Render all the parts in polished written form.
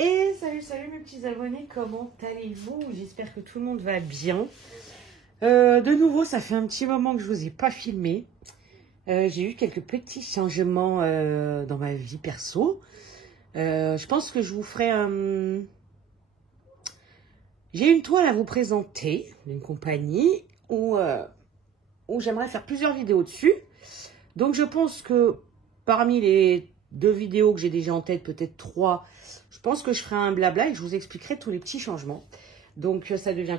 Et salut mes petits abonnés, comment allez-vous? J'espère que tout le monde va bien. De nouveau, ça fait un petit moment que je vous ai pas filmé. J'ai eu quelques petits changements dans ma vie perso. Je pense que je vous ferai un... J'ai une toile à vous présenter d'une compagnie où j'aimerais faire plusieurs vidéos dessus. Donc je pense que parmi les 2 vidéos que j'ai déjà en tête, peut-être 3, je pense que je ferai un blabla et que je vous expliquerai tous les petits changements. Donc ça devient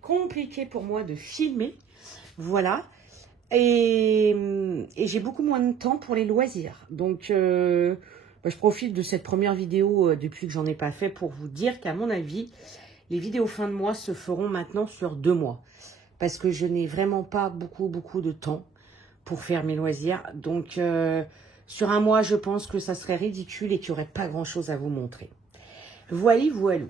compliqué pour moi de filmer. Voilà. Et j'ai beaucoup moins de temps pour les loisirs. Donc je profite de cette première vidéo depuis que j'en ai pas fait pour vous dire qu'à mon avis, les vidéos fin de mois se feront maintenant sur 2 mois. Parce que je n'ai vraiment pas beaucoup de temps pour faire mes loisirs. Donc, sur un mois, je pense que ça serait ridicule et qu'il n'y aurait pas grand-chose à vous montrer. Voilà.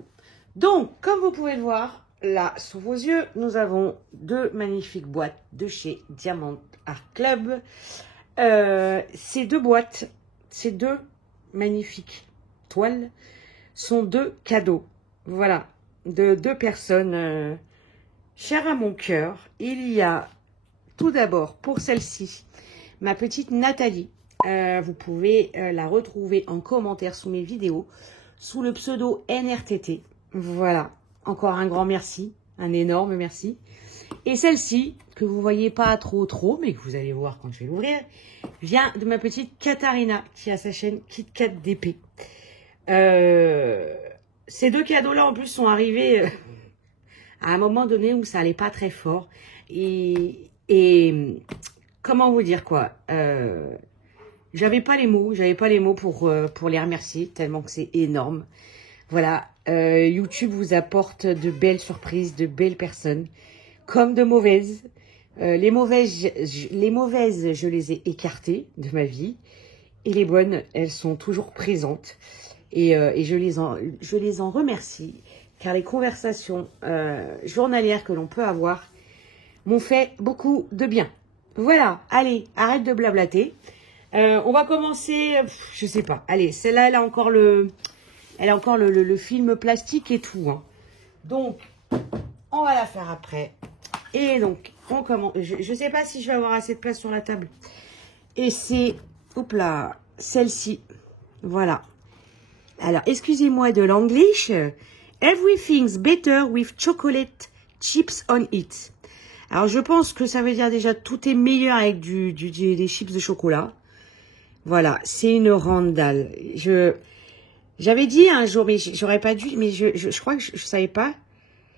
Donc, comme vous pouvez le voir, là, sous vos yeux, nous avons 2 magnifiques boîtes de chez Diamant Art Club. Ces 2 boîtes, ces 2 magnifiques toiles sont 2 cadeaux. Voilà, de 2 personnes chères à mon cœur. Il y a tout d'abord, pour celle-ci, ma petite Nathalie. Vous pouvez la retrouver en commentaire sous mes vidéos, sous le pseudo NRTT. Voilà, encore un grand merci, un énorme merci. Et celle-ci, que vous voyez pas trop, mais que vous allez voir quand je vais l'ouvrir, vient de ma petite Katharina, qui a sa chaîne KitKat DP. Ces 2 cadeaux-là, en plus, sont arrivés à un moment donné où ça allait pas très fort. Et comment vous dire quoi, j'avais pas les mots pour les remercier tellement que c'est énorme. Voilà, YouTube vous apporte de belles surprises, de belles personnes, comme de mauvaises. Les mauvaises, je les ai écartées de ma vie, et les bonnes, elles sont toujours présentes. Et je les en remercie, car les conversations journalières que l'on peut avoir m'ont fait beaucoup de bien. Voilà, allez, arrête de blablater. On va commencer, je sais pas. Allez, celle-là, elle a encore le film plastique et tout. Hein. Donc, on va la faire après. Et donc, on commence. Je sais pas si je vais avoir assez de place sur la table. Et c'est, hop là, celle-ci. Voilà. Alors, excusez-moi de l'anglish. Everything's better with chocolate chips on it. Alors, je pense que ça veut dire déjà tout est meilleur avec des chips de chocolat. Voilà, c'est une randale. J'avais dit un jour, mais j'aurais pas dû, mais je crois que je savais pas.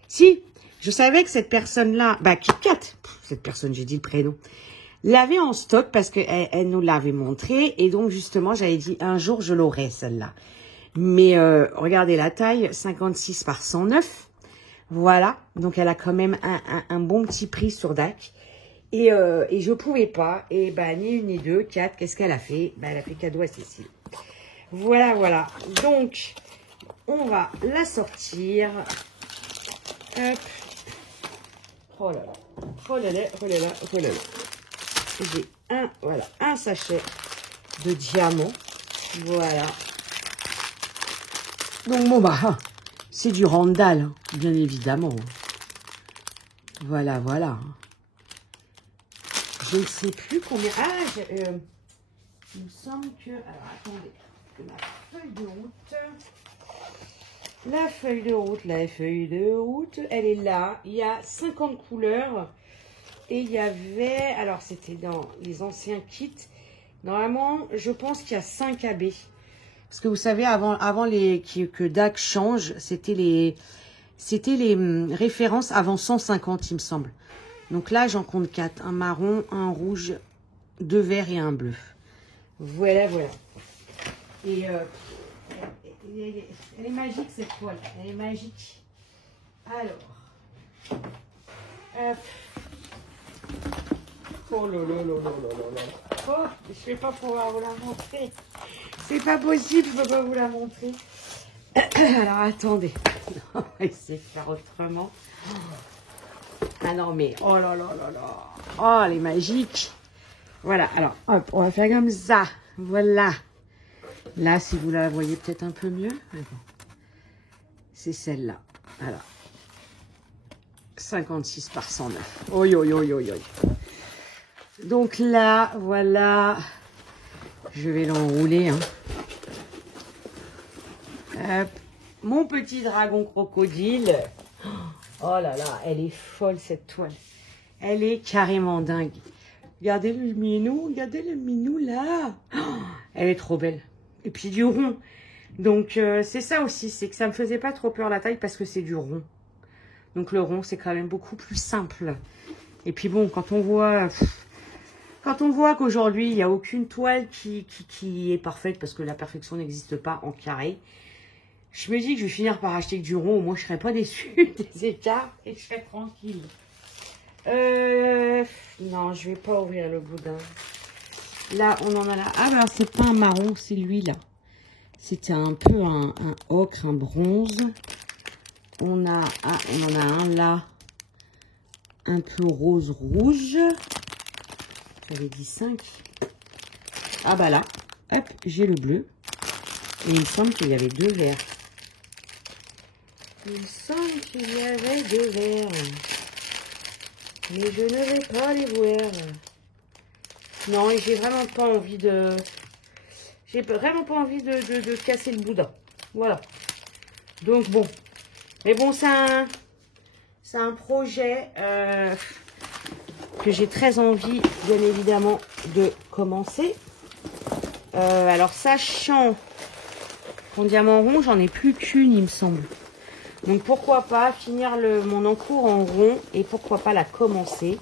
Si, je savais que cette personne-là, bah KitKat, cette personne, j'ai dit le prénom, l'avait en stock parce qu'elle nous l'avait montré. Et donc, justement, j'avais dit un jour, je l'aurai, celle-là. Mais regardez la taille, 56 par 109. Voilà, donc elle a quand même un bon petit prix sur DAC. Et je pouvais pas, et bah ni une ni deux, 4, qu'est-ce qu'elle a fait? Bah elle a fait cadeau à Cécile. Voilà. Donc, on va la sortir. Hop. Oh là là. J'ai un sachet de diamants. Voilà. Donc bon bah... C'est du Randall, bien évidemment. Voilà. Je ne sais plus combien... Ah, il me semble que... Alors, attendez. Ma feuille de route. La feuille de route, elle est là. Il y a 50 couleurs. Et il y avait... Alors, c'était dans les anciens kits. Normalement, je pense qu'il y a 5 AB. Parce que vous savez, avant que DAC change, c'était les références avant 150, il me semble. Donc là, j'en compte 4. Un marron, un rouge, 2 verts et un bleu. Voilà. Et elle est magique, cette toile. Elle est magique. Alors. Oh là là. Oh, je vais pas pouvoir vous la montrer. C'est pas possible, je peux pas vous la montrer. Alors, attendez. On va essayer de faire autrement. Ah non, mais... Oh là. Oh, elle est magique. Voilà, alors, hop, on va faire comme ça. Voilà. Là, si vous la voyez peut-être un peu mieux. c'est celle-là. Voilà. 56 par 109. Oi, oi, oi, oi, oi. Donc là, voilà. Je vais l'enrouler. Hein. Hop. Mon petit dragon crocodile. Oh là là, elle est folle cette toile. Elle est carrément dingue. Regardez le minou là. Oh, elle est trop belle. Et puis du rond. Donc c'est ça aussi, c'est que ça me faisait pas trop peur la taille parce que c'est du rond. Donc le rond c'est quand même beaucoup plus simple. Et puis bon, quand on voit qu'aujourd'hui il n'y a aucune toile qui est parfaite parce que la perfection n'existe pas en carré, je me dis que je vais finir par acheter que du rond. Au moins je serai pas déçue des écarts et je serai tranquille. Non, je vais pas ouvrir le boudin. Là, on en a là. Ah, ben, c'est pas un marron, c'est lui, là. C'était un peu un ocre, un bronze. On en a un, là. Un peu rose-rouge. J'avais dit 5. Ah, bah là. Hop, j'ai le bleu. Et il me semble qu'il y avait 2 verts. Il me semble qu'il y avait 2 verts. Mais je ne vais pas les voir. Non, et j'ai vraiment pas envie de... J'ai vraiment pas envie de casser le boudin. Voilà. Donc bon. Mais bon, c'est un projet que j'ai très envie, bien évidemment, de commencer. Alors, sachant qu'en diamant rond, j'en ai plus qu'une, il me semble. Donc, pourquoi pas finir mon encours en rond et pourquoi pas la commencer.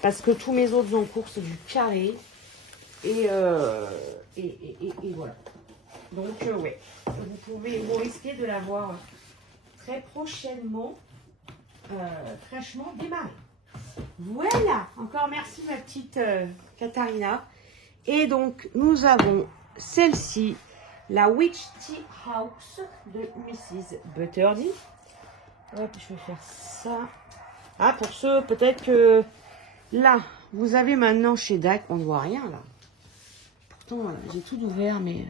Parce que tous mes autres encours, c'est du carré. Et voilà. Donc, ouais. Vous risquez de l'avoir très prochainement, fraîchement démarré. Voilà. Encore merci, ma petite Katharina. Et donc, nous avons celle-ci, la Witch Tea House de Mrs. Butterdy. Hop, je vais faire ça. Ah, pour ceux, peut-être que là, vous avez maintenant chez DAC, on ne voit rien là. Pourtant, j'ai tout ouvert, mais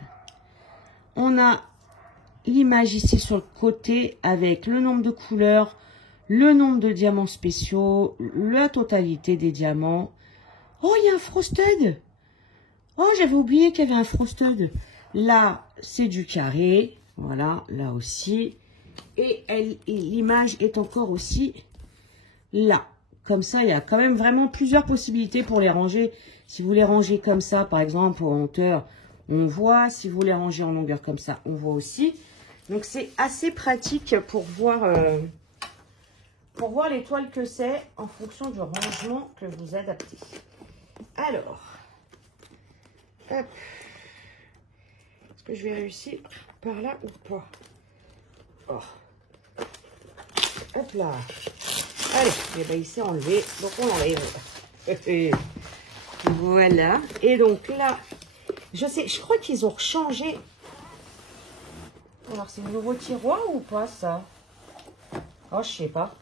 on a l'image ici sur le côté avec le nombre de couleurs, le nombre de diamants spéciaux, la totalité des diamants. Oh, il y a un frosted. Oh, j'avais oublié qu'il y avait un frosted. Là, c'est du carré. Voilà, là aussi. Et l'image est encore aussi là. Comme ça, il y a quand même vraiment plusieurs possibilités pour les ranger. Si vous les rangez comme ça, par exemple, en hauteur, on voit. Si vous les rangez en longueur comme ça, on voit aussi. Donc, c'est assez pratique pour voir les toiles que c'est en fonction du rangement que vous adaptez. Alors, hop. Est-ce que je vais réussir par là ou pas? Oh. Hop là. Allez, et ben, il s'est enlevé, donc on l'enlève. Voilà. Et donc là, je crois qu'ils ont changé. Alors, c'est le nouveau tiroir ou pas, ça? Oh, je sais pas.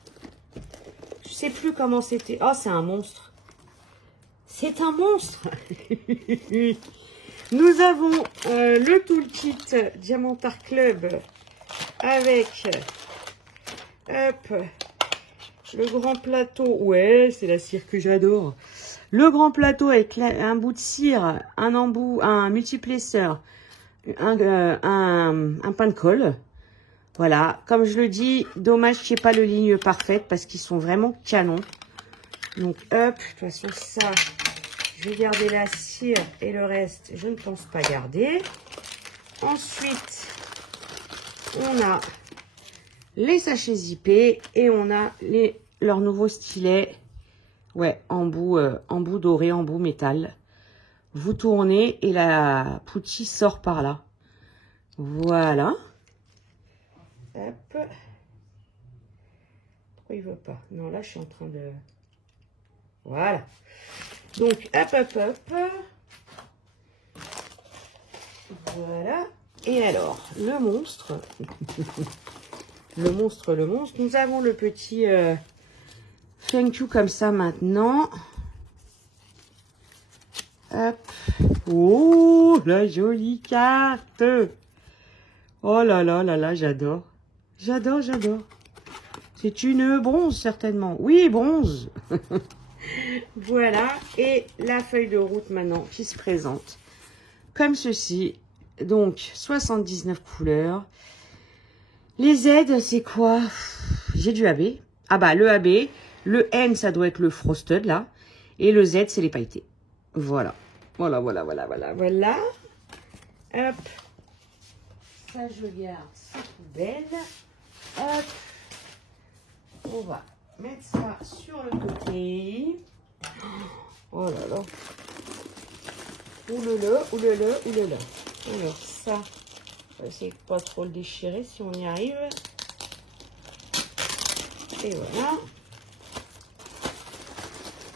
Je sais plus comment c'était. Oh, c'est un monstre. C'est un monstre. Nous avons le toolkit Diamantart Club avec hop, le grand plateau. Ouais, c'est la cire que j'adore. Le grand plateau avec un bout de cire, un embout, un multiplesseur, un pain de colle. Voilà, comme je le dis, dommage qu'il n'y ait pas le ligne parfaite parce qu'ils sont vraiment canons. Donc hop, de toute façon ça, je vais garder la cire et le reste, je ne pense pas garder. Ensuite, on a les sachets zippés et on a leurs nouveaux stylets. Ouais, embout doré, embout métal. Vous tournez et la poutille sort par là. Voilà. Hop. Pourquoi il veut pas? Non, là, je suis en train de... Voilà. Donc, hop, hop, hop. Voilà. Et alors, le monstre. le monstre. Nous avons le petit thank you comme ça maintenant. Hop. Oh, la jolie carte. Oh là là là là, j'adore. J'adore, j'adore. C'est une bronze, certainement. Oui, bronze. Voilà. Et la feuille de route, maintenant, qui se présente. Comme ceci. Donc, 79 couleurs. Les Z, c'est quoi? J'ai du AB. Ah bah, le AB. Le N, ça doit être le frosted, là. Et le Z, c'est les pailletés. Voilà. Voilà, voilà, voilà, voilà, voilà. Hop. Ça, je garde ces poubelles. Hop. On va mettre ça sur le côté. Oh là là. Oulala, oulala, oulala. Alors, ça, on va essayer de pas trop le déchirer si on y arrive. Et voilà.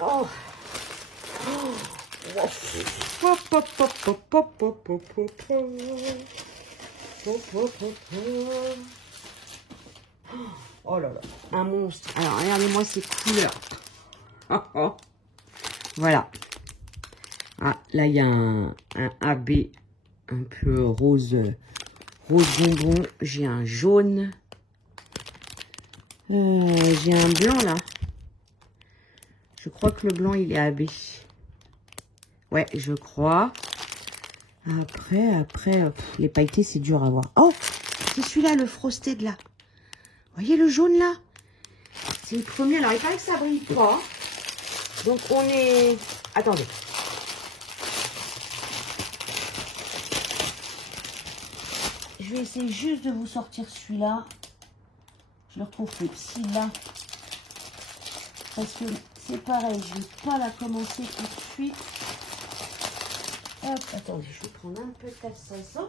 Oh. Hop, hop, hop, hop, hop, hop, hop, hop, hop. Oh là là, un monstre. Alors, regardez-moi ces couleurs. Voilà. Ah, là, il y a un AB un peu rose bonbon. J'ai un jaune. J'ai un blanc, là. Je crois que le blanc, il est AB. Ouais, je crois. Après, les pailletés, c'est dur à voir. Oh, c'est celui-là, le frosted, là. Vous voyez le jaune, là? C'est le premier. Alors, il paraît que ça brille pas. Donc, on est... Attendez. Je vais essayer juste de vous sortir celui-là. Je le retrouve plus. Celui-là. Parce que c'est pareil, je ne vais pas la commencer tout de suite. Hop, attendez, je vais prendre un peu de casse-savon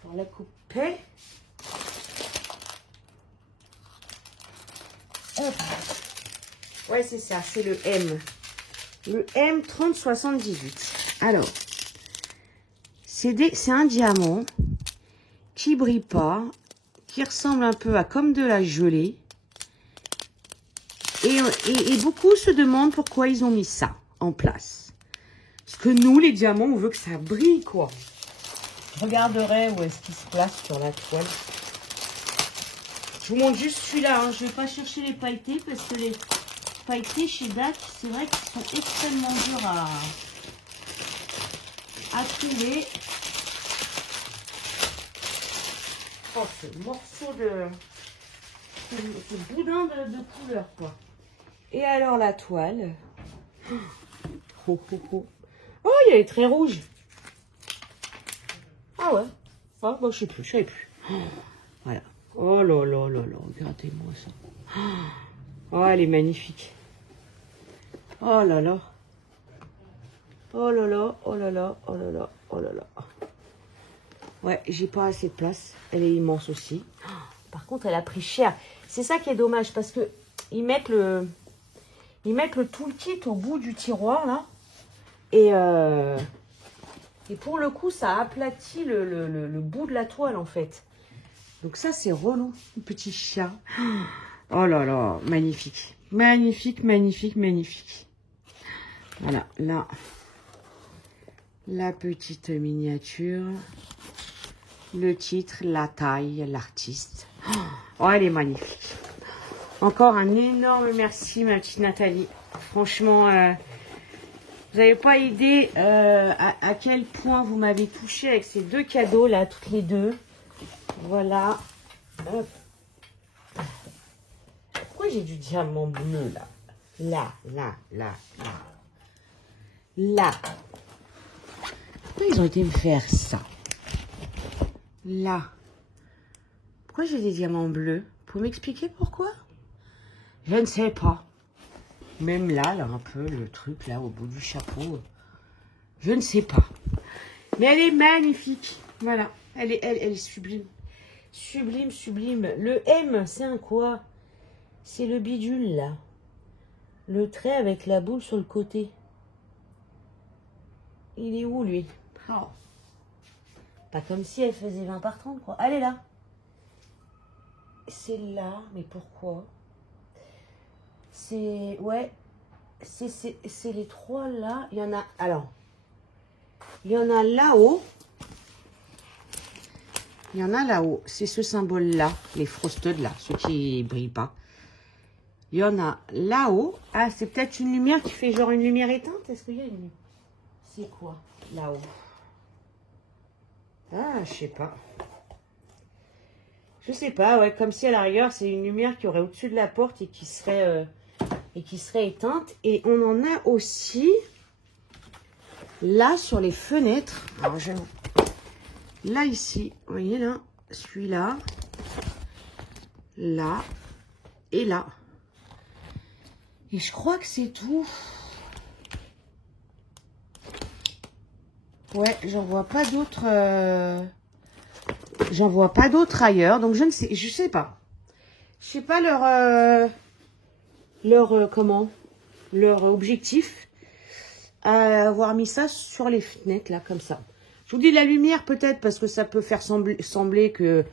pour la couper. Hop. Ouais, c'est ça, c'est le M. Le M 3078. Alors, c'est un diamant qui brille pas, qui ressemble un peu à comme de la gelée. Et beaucoup se demandent pourquoi ils ont mis ça en place. Parce que nous, les diamants, on veut que ça brille, quoi. Je regarderai où est-ce qu'il se place sur la toile. Je vous montre juste celui-là. Hein. Je ne vais pas chercher les pailletés parce que les pailletés chez DAC, c'est vrai qu'ils sont extrêmement durs à trouver. Oh, ce morceau de... Ce boudin de couleur, quoi. Et alors, la toile. Oh, oh, oh. Oh, il y a les traits rouges. Ah ouais. Ah, bah, je ne savais plus. Oh, voilà. Oh là là là là, regardez-moi ça. Oh, elle est magnifique. Oh là là. Oh là là, oh là là, oh là là, oh là là. Ouais, j'ai pas assez de place. Elle est immense aussi. Par contre, elle a pris cher. C'est ça qui est dommage parce que ils mettent le toolkit au bout du tiroir là. Et pour le coup, ça aplatit le bout de la toile en fait. Donc ça, c'est relou, le petit chat. Oh là là, magnifique. Magnifique, magnifique, magnifique. Voilà, là, la petite miniature. Le titre, la taille, l'artiste. Oh, elle est magnifique. Encore un énorme merci, ma petite Nathalie. Franchement, vous n'avez pas idée à quel point vous m'avez touché avec ces deux cadeaux, là, toutes les deux. Voilà. Hop. Pourquoi j'ai du diamant bleu, là? Là. Là. Pourquoi ils ont été me faire ça? Là. Pourquoi j'ai des diamants bleus? Vous pouvez m'expliquer pourquoi? Je ne sais pas. Même là, un peu, le truc, là, au bout du chapeau. Je ne sais pas. Mais elle est magnifique. Voilà. Elle est sublime. Sublime, sublime. Le M, c'est un quoi? C'est le bidule, là. Le trait avec la boule sur le côté. Il est où, lui? Oh. Pas comme si elle faisait 20 par 30, quoi. Elle est là. C'est là, mais pourquoi? C'est... Ouais. C'est les trois là. Il y en a... Alors. Il y en a là-haut. Il y en a là-haut. C'est ce symbole-là, les frosted là, ceux qui brillent pas. Il y en a là-haut. Ah, c'est peut-être une lumière qui fait genre une lumière éteinte. Est-ce qu'il y a une... C'est quoi là-haut? Ah, je sais pas. Je sais pas, ouais, comme si à l'arrière, c'est une lumière qui aurait au-dessus de la porte et qui serait éteinte. Et on en a aussi là sur les fenêtres. Alors, là, ici, vous voyez là, celui-là, là et là. Et je crois que c'est tout. Ouais, j'en vois pas d'autres. J'en vois pas d'autres ailleurs. Donc je sais pas. Je sais pas leur objectif à avoir mis ça sur les fenêtres là comme ça. Je vous dis la lumière peut-être parce que ça peut faire sembler que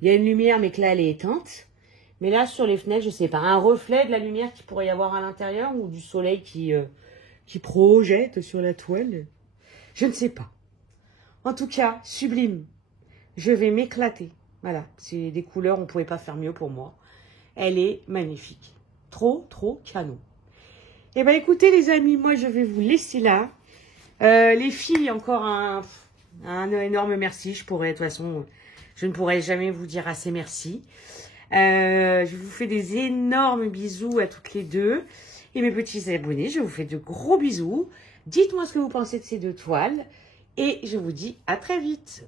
il y a une lumière mais que là elle est éteinte. Mais là sur les fenêtres, je sais pas, un reflet de la lumière qu'il pourrait y avoir à l'intérieur ou du soleil qui projette sur la toile. Je ne sais pas. En tout cas, sublime. Je vais m'éclater. Voilà, c'est des couleurs, on ne pouvait pas faire mieux pour moi. Elle est magnifique. Trop, trop canon. Eh bien, écoutez les amis, moi je vais vous laisser là. Les filles, encore un énorme merci. De toute façon, je ne pourrai jamais vous dire assez merci. Je vous fais des énormes bisous à toutes les deux. Et mes petits abonnés, je vous fais de gros bisous. Dites-moi ce que vous pensez de ces deux toiles. Et je vous dis à très vite.